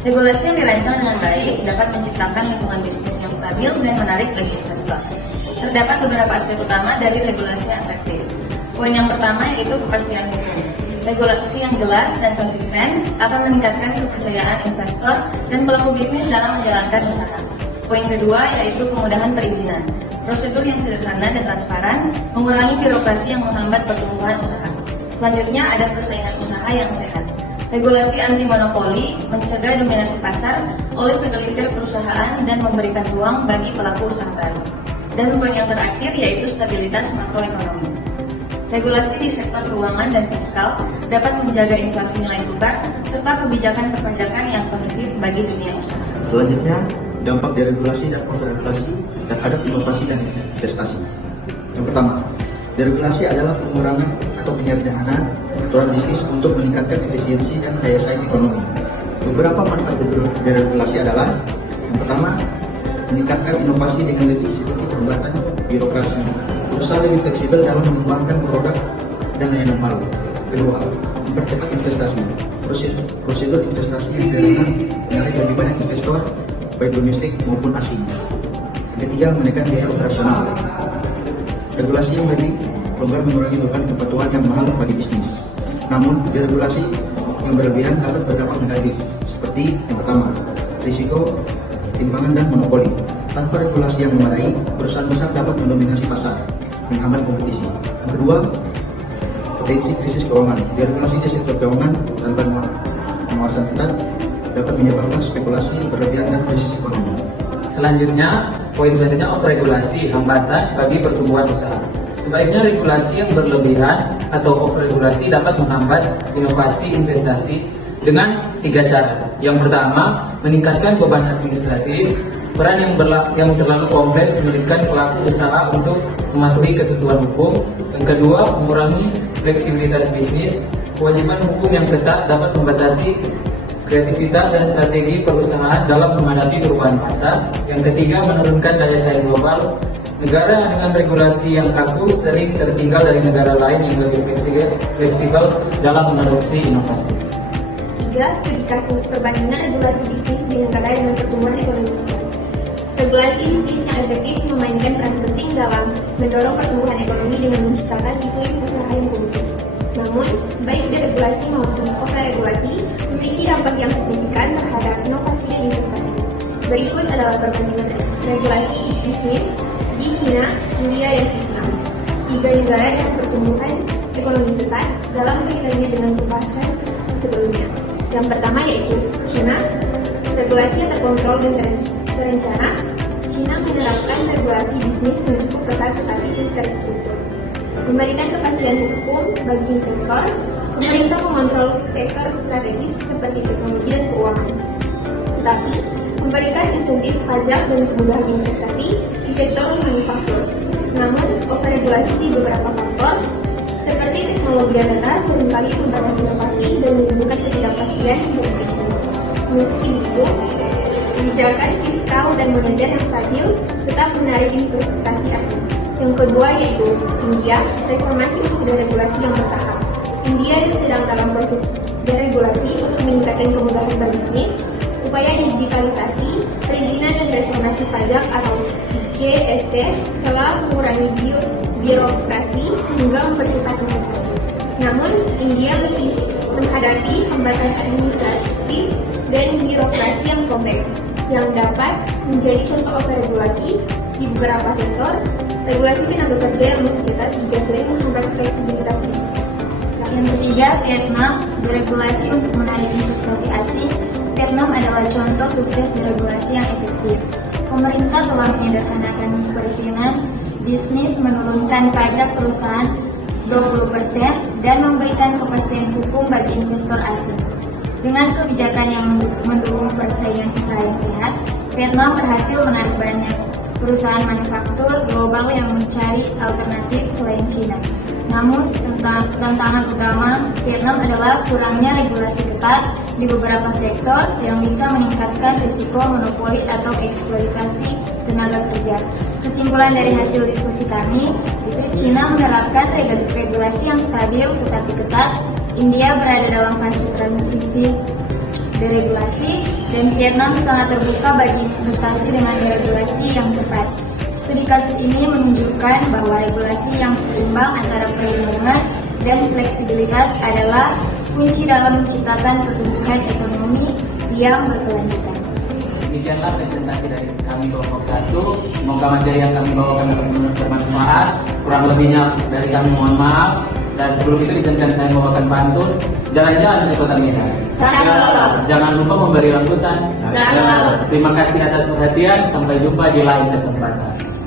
Regulasi yang dirancang dengan baik dapat menciptakan lingkungan bisnis yang stabil dan menarik bagi investor. Terdapat beberapa aspek utama dari regulasi yang efektif. Poin yang pertama yaitu kepastian hukum. Regulasi yang jelas dan konsisten akan meningkatkan kepercayaan investor dan pelaku bisnis dalam menjalankan usaha. Poin kedua yaitu kemudahan perizinan. Prosedur yang sederhana dan transparan mengurangi birokrasi yang menghambat pertumbuhan usaha. Selanjutnya ada persaingan usaha yang sehat. Regulasi anti monopoli mencegah dominasi pasar oleh segelintir perusahaan dan memberikan ruang bagi pelaku usaha baru. Dan poin yang terakhir yaitu stabilitas makroekonomi. Regulasi di sektor keuangan dan fiskal dapat menjaga inflasi nilai tukar serta kebijakan perpajakan yang kondusif bagi dunia usaha. Selanjutnya, dampak deregulasi dan overregulasi terhadap inovasi dan investasi. Yang pertama, deregulasi adalah pengurangan atau penyederhanaan aturan bisnis untuk meningkatkan efisiensi dan daya saing ekonomi. Beberapa manfaat deregulasi adalah: yang pertama, meningkatkan inovasi dengan lebih sedikit hambatan birokrasi. Usaha lebih fleksibel dalam mengembangkan produk dan layanan baru. Kedua, mempercepat investasi. Prosedur investasi yang sederhana menarik lebih banyak investor, baik domestik maupun asing. Ketiga, menekan biaya operasional. Regulasi yang lebih longgar mengurangi beban kepatuhan yang mahal bagi bisnis. Namun, deregulasi yang berlebihan dapat berdampak negatif, seperti yang pertama, risiko timbangan dan monopoli. Tanpa regulasi yang memadai, perusahaan besar dapat mendominasi pasar, menghambat kompetisi. Yang kedua, potensi krisis keuangan. Deregulasi di sektor keuangan tanpa pengawasan ketat dapat menyebabkan spekulasi berlebihan dan krisis ekonomi. Selanjutnya, poin selanjutnya overregulasi, hambatan bagi pertumbuhan usaha. Sebaiknya regulasi yang berlebihan atau overregulasi dapat menghambat inovasi investasi dengan 3 cara. Yang pertama, meningkatkan beban administratif. Peran yang terlalu kompleks menyulitkan pelaku usaha untuk mematuhi ketentuan hukum. Yang kedua, mengurangi fleksibilitas bisnis. Kewajiban hukum yang ketat dapat membatasi kreativitas dan strategi perusahaan dalam menghadapi perubahan pasar. Yang ketiga, menurunkan daya saing global. Negara dengan regulasi yang kaku sering tertinggal dari negara lain yang lebih fleksibel dalam mengadopsi inovasi. 3. Studi kasus perbandingan regulasi bisnis di negara dengan pertumbuhan ekonomi besar. Regulasi bisnis yang efektif memainkan peran penting dalam mendorong pertumbuhan ekonomi dengan menciptakan iklim usaha yang kondusif. Namun, baik deregulasi maupun overregulasi memiliki dampak yang signifikan terhadap inovasi dan investasi. Berikut adalah perbandingan regulasi bisnis di China, India, dan Vietnam, 3 negara dengan pertumbuhan ekonomi besar dalam kaitannya dengan pembahasan sebelumnya. Yang pertama yaitu China. Regulasi yang terkontrol dan terencana. China menerapkan regulasi bisnis yang cukup ketat tetapi terstruktur. Memberikan kepastian hukum bagi investor. Pemerintah mengontrol sektor strategis seperti teknologi dan keuangan. Tetapi memberikan insentif pajak dan kemudahan investasi di sektor manufaktur. Namun, overregulasi di beberapa faktor seperti teknologi rendah seringkali membatasi inovasi dan menimbulkan ketidakpastian bagi bisnis. Meski begitu, kebijakan fiskal dan moneter yang stabil tetap menarik investasi asing. Yang kedua yaitu India, reformasi untuk deregulasi yang bertahap. India sedang dalam proses deregulasi untuk meningkatkan kemudahan berbisnis. Upaya digitalisasi, perizinan dan reformasi pajak atau GST telah mengurangi birokrasi sehingga mempercepat investasi. Namun, India masih menghadapi hambatan administratif dan birokrasi yang kompleks yang dapat menjadi contoh overregulasi di beberapa sektor. Regulasi tenaga kerja yang masih ketat juga sering menghambat fleksibilitas bisnis. Yang ketiga, Vietnam, deregulasi untuk menarik investasi asing. Vietnam adalah contoh sukses deregulasi yang efektif. Pemerintah telah menyederhanakan perizinan bisnis, menurunkan pajak perusahaan 20% dan memberikan kepastian hukum bagi investor asing. Dengan kebijakan yang mendukung persaingan usaha yang sehat, Vietnam berhasil menarik banyak perusahaan manufaktur global yang mencari alternatif selain China. Namun, tantangan utama Vietnam adalah kurangnya regulasi ketat di beberapa sektor yang bisa meningkatkan risiko monopoli atau eksploitasi tenaga kerja. Kesimpulan dari hasil diskusi kami, itu China menerapkan regulasi yang stabil tetapi ketat, India berada dalam fase transisi deregulasi, dan Vietnam sangat terbuka bagi investasi dengan regulasi yang cepat. Studi kasus ini menunjukkan bahwa regulasi yang seimbang antara perlindungan dan fleksibilitas adalah kunci dalam menciptakan pertumbuhan ekonomi yang berkelanjutan. Demikianlah presentasi dari kami kelompok 1. Semoga materi yang kami bawakan dapat bermanfaat. Kurang lebihnya dari kami mohon maaf. Dan sebelum itu izinkan saya membawakan pantun. Jalan-jalan ke Kota Medan. Jangan lupa memberi rambutan. Terima kasih atas perhatian. Sampai jumpa di lain kesempatan.